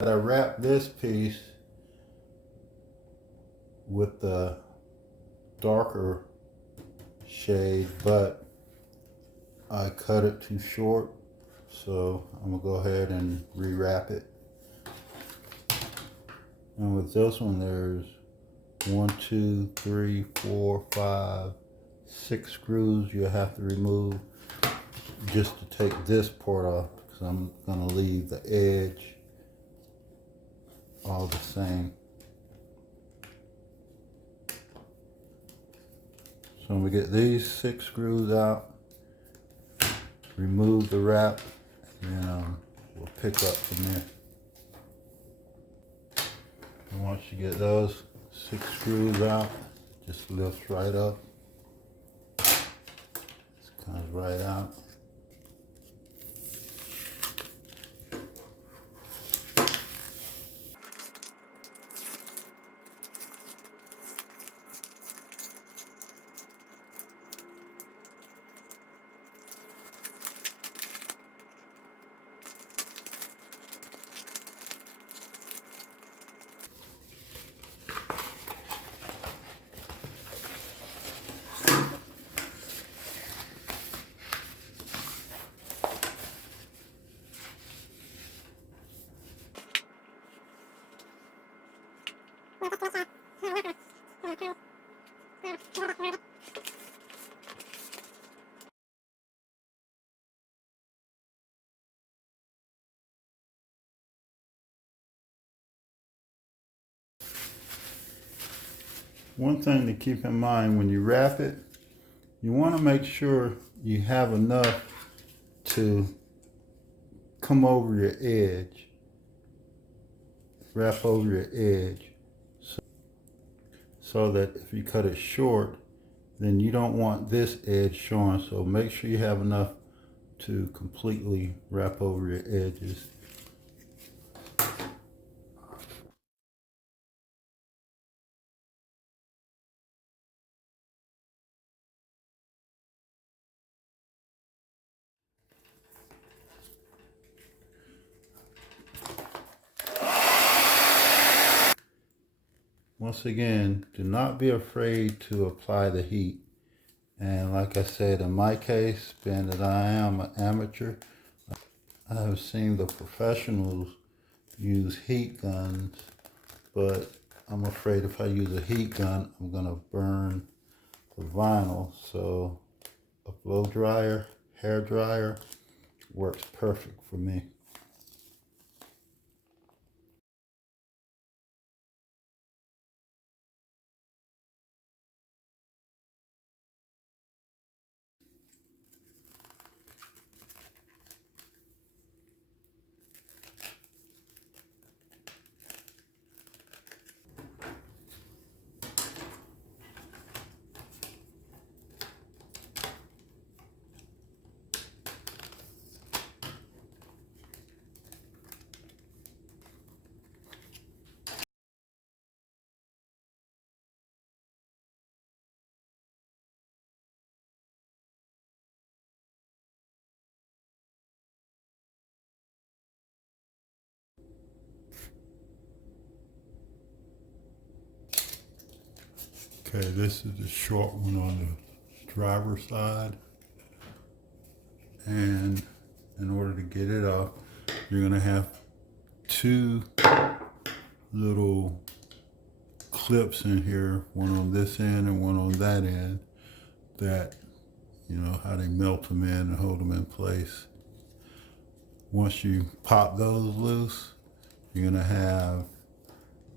I wrap this piece with the darker shade, but I cut it too short, so I'm gonna go ahead and rewrap it. And with this one, there's 1, 2, 3, 4, 5, 6 screws you'll have to remove just to take this part off, because I'm gonna leave the edge all the same. So I'm gonna get these 6 screws out, remove the wrap, and then we'll pick up from there. And once you get those 6 screws out, just lifts right up. This comes right out. One thing to keep in mind when you wrap it, you want to make sure you have enough to come over your edge, wrap over your edge, so that if you cut it short, then you don't want this edge showing. So make sure you have enough to completely wrap over your edges. Once again, do not be afraid to apply the heat. And like I said, in my case, being that I am an amateur, I have seen the professionals use heat guns, but I'm afraid if I use a heat gun, I'm gonna burn the vinyl. So a blow dryer, hair dryer, works perfect for me. Okay, this is the short one on the driver's side. And in order to get it off, you're gonna have 2 little clips in here, one on this end and one on that end, that, you know, how they melt them in and hold them in place. Once you pop those loose, you're gonna have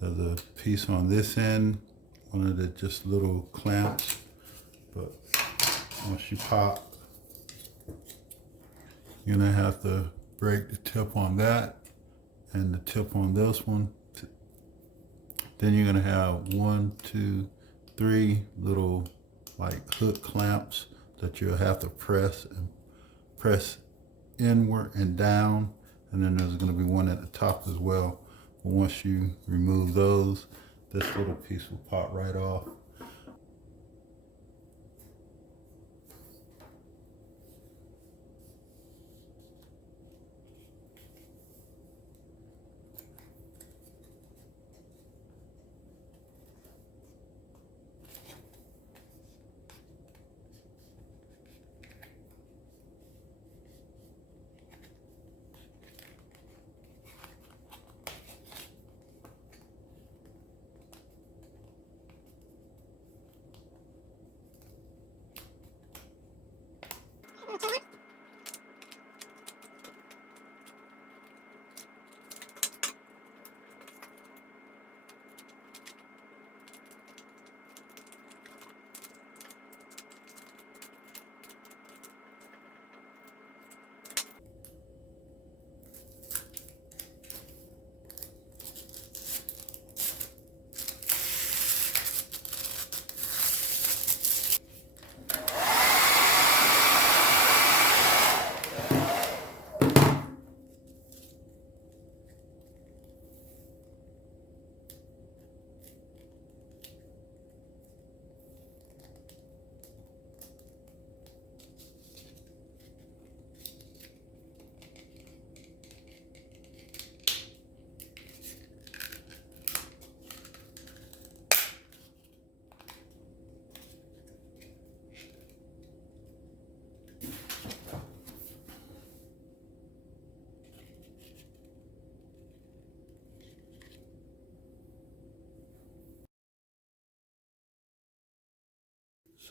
the piece on this end, one of the just little clamps, but once you pop, you're gonna have to break the tip on that and the tip on this one. Then you're gonna have 1, 2, 3 little like hook clamps that you'll have to press inward and down, and then there's gonna be one at the top as well. But once you remove those, this little piece will pop right off.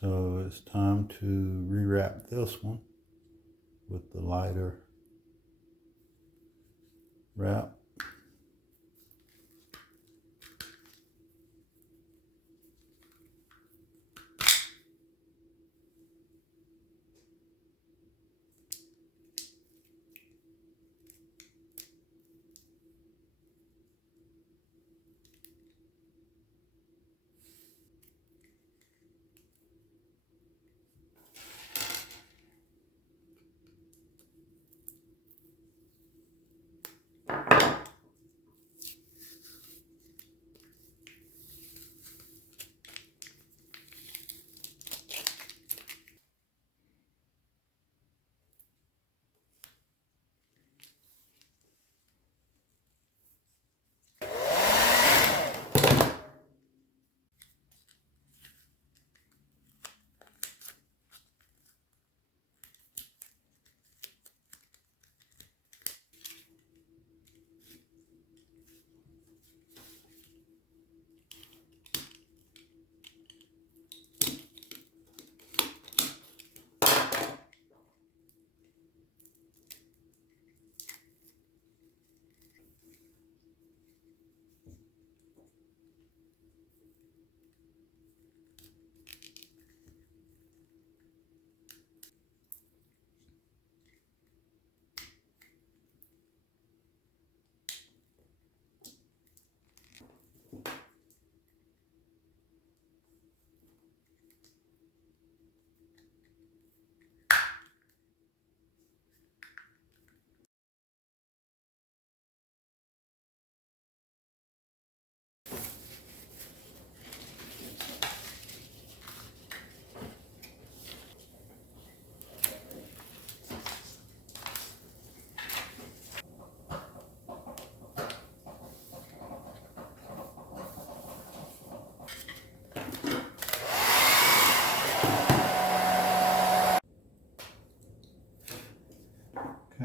So it's time to rewrap this one with the lighter wrap.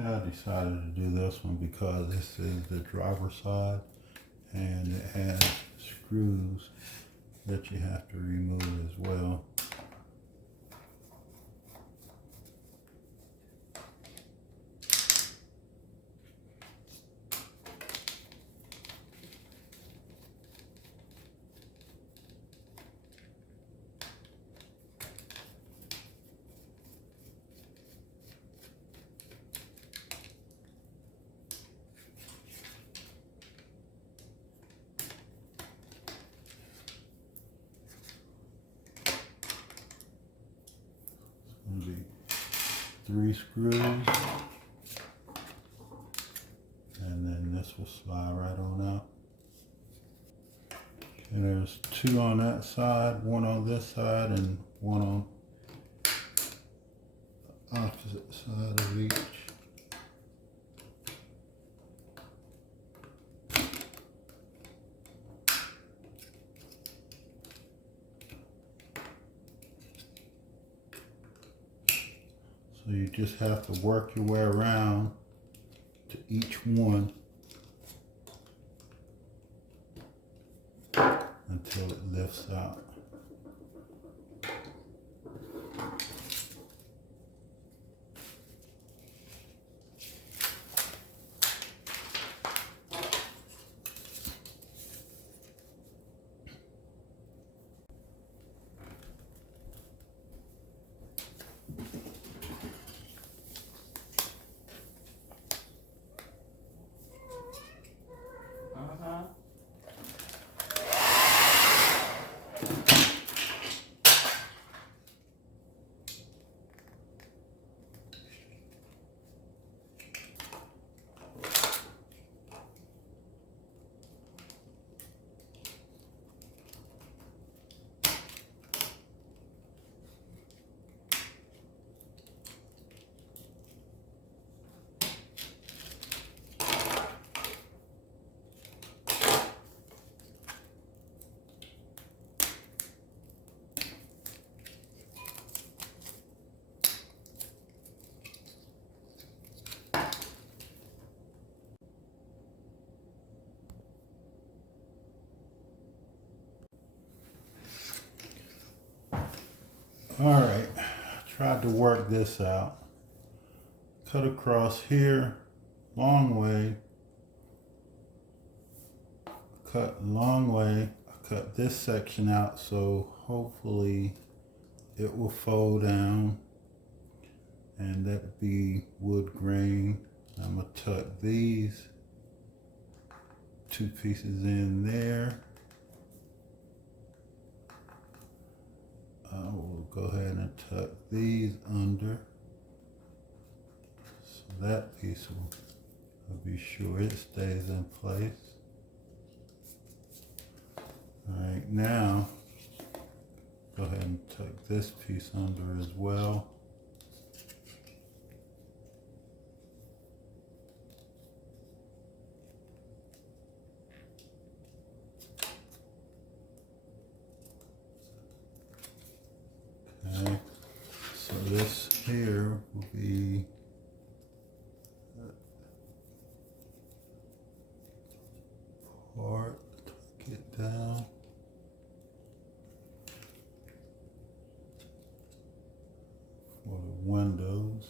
I decided to do this one because this is the driver's side and it has screws that you have to remove as well. It's going to be 3 screws, and then this will slide right on out. And there's 2 on that side, 1 on this side, and 1 on the opposite side of each. So you just have to work your way around to each one until it lifts out. All right, tried to work this out. Cut across here, long way. Cut long way. I cut this section out so hopefully it will fold down, and that would be wood grain. I'm gonna tuck these two pieces in there. I will go ahead and tuck these under, so that piece will, I'll be sure it stays in place. All right, now go ahead and tuck this piece under as well. Okay, so this here will be part, tuck it down. For the windows.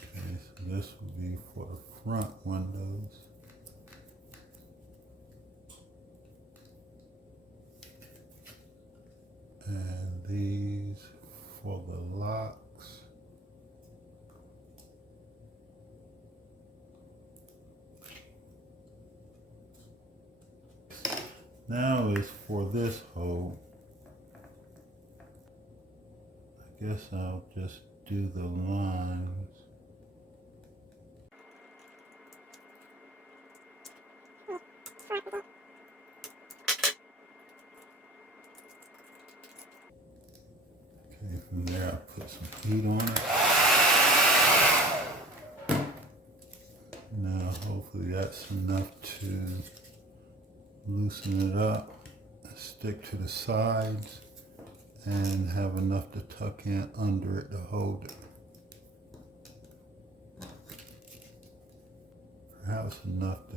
Okay, so this will be for the front windows. And these for the locks. Now is for this hole. I guess I'll just do the lines. Okay, from there I'll put some heat on it. Now hopefully that's enough to loosen it up, stick to the sides, and have enough to tuck in under it to hold it. Perhaps enough to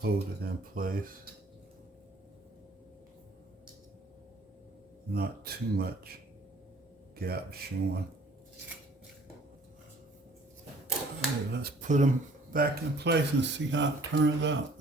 hold it in place. Not too much gap showing. All right, let's put them back in place and see how it turns out.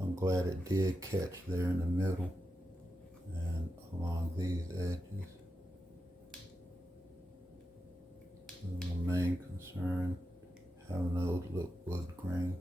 I'm glad it did catch there in the middle and along these edges. My main concern, having those look wood grain.